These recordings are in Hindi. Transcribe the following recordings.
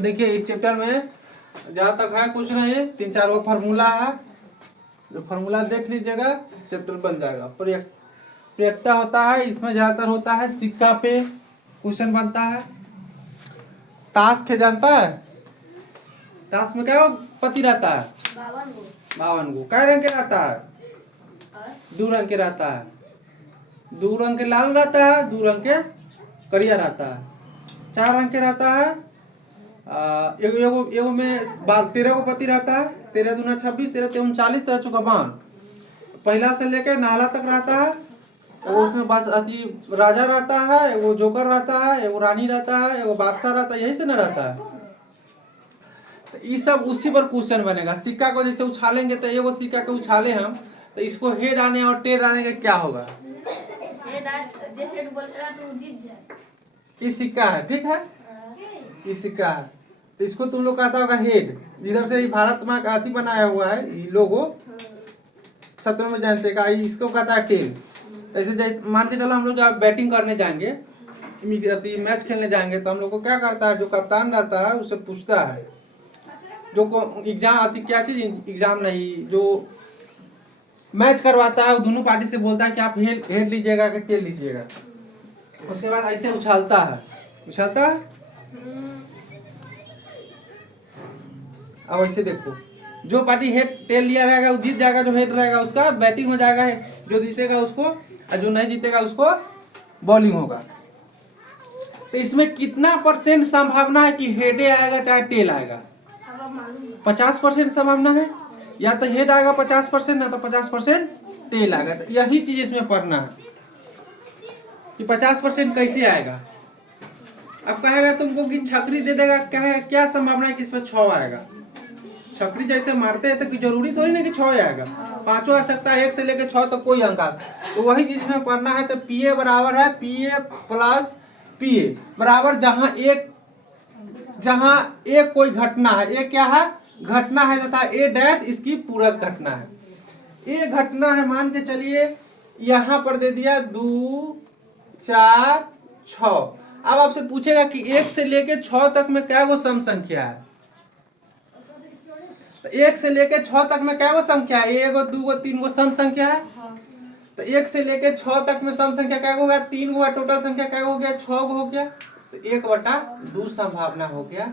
देखिए इस चैप्टर में जहाँ तक है कुछ नहीं, 3-4 वो फार्मूला है, जो फार्मूला देख लीजिएगा चैप्टर बन जाएगा। प्रयोक्ता होता है, इसमें ज्यादातर होता है सिक्का पे क्वेश्चन बनता है। ताश के जानता है, ताश में क्या पति रहता है 52 गो। क्या रंग के रहता है? 2 रंग के रहता है। 2 रंग के लाल रहता है, 2 रंग के करिया रहता है। 4 रंग के रहता है। एगो में 13 को पति रहता है। 13 दूना 26, 13 तेरह 39, 13 चौका 52। पहला से लेकर नाला तक रहता है। वो उसमें बस अति राजा रहता है, एगो जोकर रहता है, एगो रानी रहता है, एगो बादशाह रहता है, यही से ना रहता है। तो ये सब उसी पर क्वेश्चन बनेगा। सिक्का को जैसे उछालेंगे तो एगो सिक्का को उछाले हम तो इसको हेड आने और टेल आने का क्या होगा? हेड बोलता है तो जीत जाए। ये सिक्का है, ठीक है, ये सिक्का है तो इसको तुम लोग कहता होगा हेड। इधर से भारत माँ का हाथी बनाया हुआ है ये लोगो, सत्य में जानते का, इसको कहता है टेल। ऐसे मान के चलो हम लोग जब बैटिंग करने जाएंगे, मैच खेलने जाएंगे तो हम लोग को क्या करता है, जो कप्तान रहता है उससे पूछता है, जो एग्जाम आती क्या चीज, एग्जाम नहीं, जो मैच करवाता है वो दोनों पार्टी से बोलता है कि आप हेड लीजिएगा कि टेल लीजिएगा। उसके बाद ऐसे उछालता है, उछालता है। अब ऐसे देखो, जो पार्टी हेड टेल लिया रहेगा वो जीत जाएगा, जो हेड रहेगा उसका बैटिंग हो जाएगा, जो जीतेगा उसको, और जो नहीं जीतेगा उसको बॉलिंग होगा। तो इसमें कितना % संभावना है कि हेड आएगा चाहे टेल आएगा? 50% संभावना है। या तो हेड आएगा 50%, ना तो 50% टेल आएगा। तो यही चीज इसमें पढ़ना है कि 50% कैसे आएगा। अब कहेगा तुमको कि छकरी दे देगा, क्या संभावना है कि इसमें 6 आएगा? छकरी जैसे मारते हैं तो जरूरी थोड़ी ना कि 6 आएगा, 5 आ सकता है, 1 से लेकर 6 तक कोई अंक आता। तो वही चीज में पढ़ना है। तो PA बराबर है PA प्लस PA बराबर जहां एक कोई घटना है, एक क्या है घटना है, तथा A डैश इसकी पूरक घटना है। A घटना है, मान के चलिए यहाँ पर दे दिया 2, 4, 6। अब आपसे पूछेगा कि 1 से लेकर 6 तक में क्या वो सम संख्या है? तो 1 से लेकर 6 तक में क्या वो संख्या है? 1 गो 2 गो 3 गो सम संख्या है। तो 1 से लेकर 6 तक में सम संख्या क्या हो गया? 3 गो। टोटल संख्या क्या हो गया? 6 गो हो गया। तो 1/2 संभावना हो गया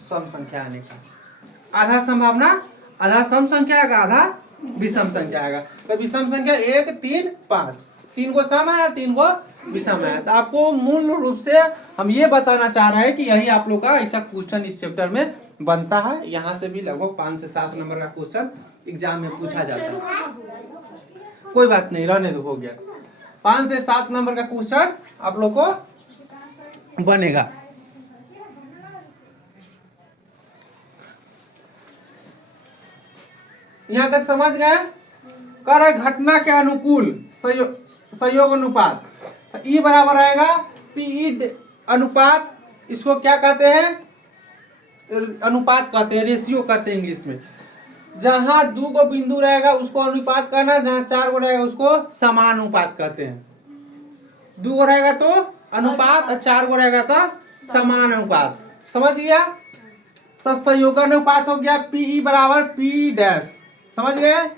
सम संख्या आने का। आधा संभावना, आधा सम संख्या आएगा, आधा विषम संख्या आएगा। तो विषम संख्या 1, 3, 5, 3 गो सम है, 3 गो विषम है। तो आपको मूल रूप से हम ये बताना चाह रहे हैं कि यही आप लोग का ऐसा क्वेश्चन इस चैप्टर में बनता है। यहाँ से भी लगभग 5 से 7 नंबर का क्वेश्चन एग्जाम में पूछा जाता है। कोई बात नहीं, रहने दो, हो गया। 5 से 7 नंबर का क्वेश्चन आप लोग को बनेगा। यहाँ तक समझ गए? कर है घटना के अनुकूल संयोग अनुपात। E बराबर आएगा PE अनुपात। इसको क्या कहते हैं? अनुपात कहते हैं, रेशियो कहते हैं इंग्लिश में। जहां 2 गो बिंदु रहेगा उसको अनुपात कहना, जहां 4 गो रहेगा उसको समानुपात कहते हैं। 2 गो रहेगा तो अनुपात और 4 गो रहेगा तो समान अनुपात। समझ गया? संयोगानुपात हो गया PE बराबर P डैश। समझ गए?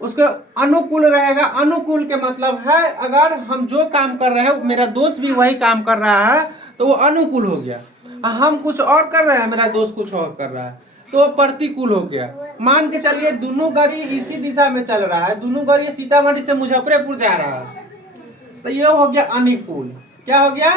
उसके अनुकूल रहेगा। अनुकूल के मतलब है अगर हम जो काम कर रहे हैं मेरा दोस्त भी वही काम कर रहा है तो वो अनुकूल हो गया। हम कुछ और कर रहे हैं, मेरा दोस्त कुछ और कर रहा है तो प्रतिकूल हो गया। मान के चलिए दोनों गाड़ी इसी दिशा में चल रहा है, दोनों गाड़ी सीतामढ़ी से मुजफ्फरपुर जा रहा है, तो ये हो गया अनुकूल। क्या हो गया?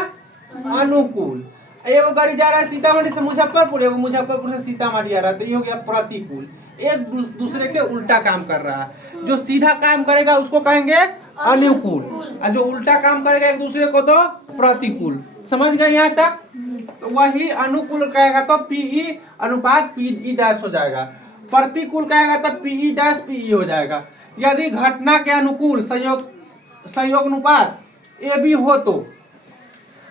अनुकूल। एगो गाड़ी जा रहा है सीतामढ़ी से मुजफ्फरपुर, एगो मुजफ्फरपुर से सीतामढ़ी आ रहा है, तो ये हो गया प्रतिकूल। एक दूसरे के उल्टा काम कर रहा है। जो सीधा काम करेगा उसको कहेंगे अनुकूल, और जो उल्टा काम करेगा एक दूसरे को तो प्रतिकूल। समझ गए यहाँ तक? तो वही अनुकूल कहेगा तो PE अनुपात PE डैश हो जाएगा। प्रतिकूल कहेगा तो PE डैश PE हो जाएगा। यदि घटना के अनुकूल संयोग अनुपात AB हो तो,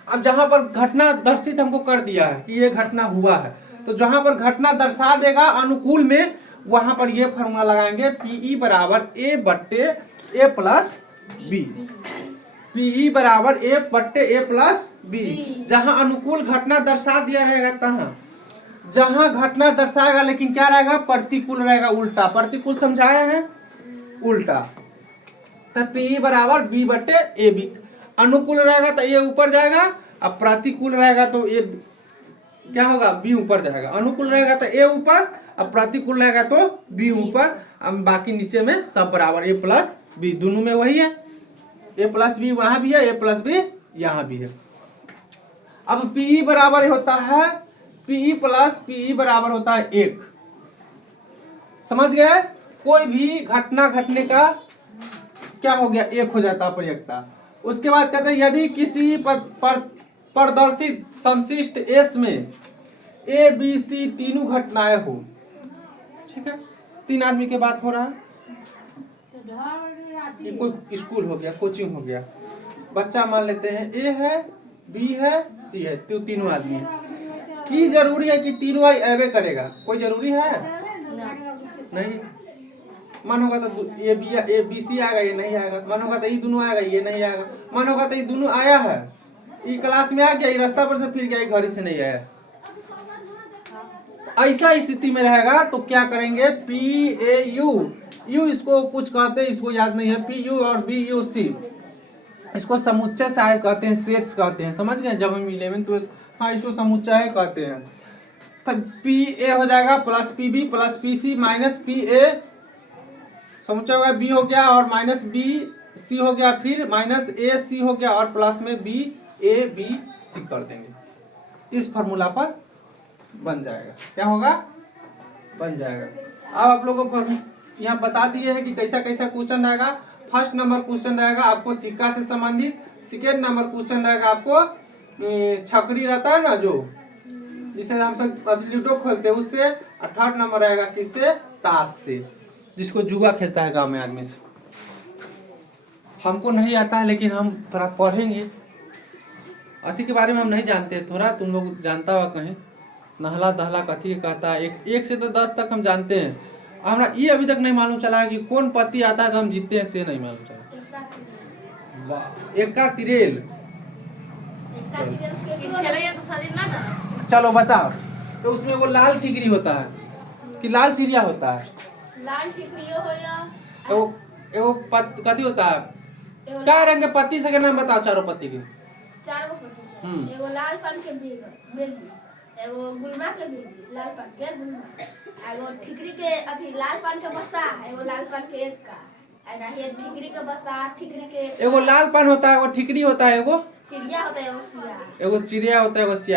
अब जहां पर घटना दर्शित हमको कर दिया है कि ये घटना हुआ है, तो जहां पर घटना दर्शा देगा अनुकूल में वहां पर ये फॉर्मूला लगाएंगे PE बराबर A/A प्लस B। पीई बराबर ए बट्टे ए प्लस बी। जहां अनुकूल घटना दर्शा दिया रहेगा तहां, जहां घटना दर्शाएगा लेकिन क्या रहेगा, प्रतिकूल रहेगा, उल्टा। प्रतिकूल समझाए हैं, उल्टा। तो पीई बराबर बी बट्टे ए बी। अनुकूल रहेगा तो ए ऊपर जाएगा, अब प्रतिकूल रहेगा तो ए क्या होगा, बी ऊपर जाएगा। अनुकूल रहेगा तो ए ऊपर, अब प्रतिकूल रहेगा तो बी ऊपर। अब बाकी नीचे में सब बराबर, ए प्लस बी, दोनों में वही है। ए प्लस बी वहां भी है, ए प्लस बी यहाँ भी है। अब पीई बराबर होता है, पीई प्लस पीई बराबर होता है 1। समझ गए? कोई भी घटना घटने का क्या हो गया, 1 हो जाता है प्रयेकता। उसके बाद कहते हैं यदि किसी प्रदर्शित संशिष्ट एस में ए बी सी तीनों घटनाएं हो। ठीक है, 3 आदमी के बात हो रहा है, ये कोई स्कूल हो गया, कोचिंग हो गया। बच्चा मान लेते हैं ए है, बी है, सी है, तो तीनों आदमी है। की जरूरी है कि तीनों आई एवे करेगा, कोई जरूरी है नहीं। मन होगा तो ए बी सी आएगा, ये नहीं आएगा। मन होगा तो ये दोनों आएगा, ये नहीं आएगा। मन होगा तो ये दोनों आया है, ये क्लास में आ गया, ये रास्ता पर से फिर गया, घर से नहीं आया। ऐसा स्थिति में रहेगा तो क्या करेंगे, पी ए यू, यू इसको कुछ कहते हैं, इसको याद नहीं है। पी यू और बी यू सी, इसको समुच्चय शायद कहते हैं, सेट्स कहते हैं। समझ गए? जब हम 11th 12th, हाँ इसको समुच्चय कहते हैं। तो पी ए हो जाएगा plus P B plus P C minus P A, समुच्चय हो गया, बी हो गया और माइनस बी सी हो गया, फिर माइनस ए सी हो गया और प्लस में बी ए बी सी कर देंगे। इस फॉर्मूला पर बन जाएगा। क्या होगा, बन जाएगा। अब आप लोगों को यहाँ बता दिए हैं कि कैसा कैसा क्वेश्चन रहेगा। फर्स्ट नंबर क्वेश्चन रहेगा आपको सिक्का से संबंधित। सेकेंड नंबर क्वेश्चन रहेगा आपको छकरी रहता है ना, जो जिसे हम सब लूडो खेलते हैं उससे। और थर्ड नंबर रहेगा किससे, ताश से, जिसको जुआ खेलता है गांव में आदमी से। हमको नहीं आता है लेकिन हम थोड़ा पढ़ेंगे। अति के बारे में हम नहीं जानते, थोड़ा तुम लोग जानता होगा कहीं। नहला दहला कथी कहता है, एक से तो 10 तक हम जानते हैं। हमारा ये अभी तक नहीं मालूम चला कि कौन पति आता है तो हम जीतते हैं, से नहीं मालूम चला। एक का तिरेल, चलो बताओ। तो उसमें वो लाल टिकरी होता है कि लाल चिड़िया होता है? लाल टिकरी हो या एगो कथी होता है, क्या रंग के पत्ती से के नाम बताओ, चारों पत्ती के। चारों पत्ती, एगो लाल पान के बेगी, एगो गुलमा के बेगी, लाल पान के गुलमा, एगो ठिकरी के अभी लाल पान के बसा, एगो लाल पान के एक का, ये ठिकरी के बसा, ठिकरी के एगो लाल पान होता है, एगो ठिकरी होता है, एगो चिड़िया होता है, एगो सिया, एगो चिड़िया होता है, एगो सिया।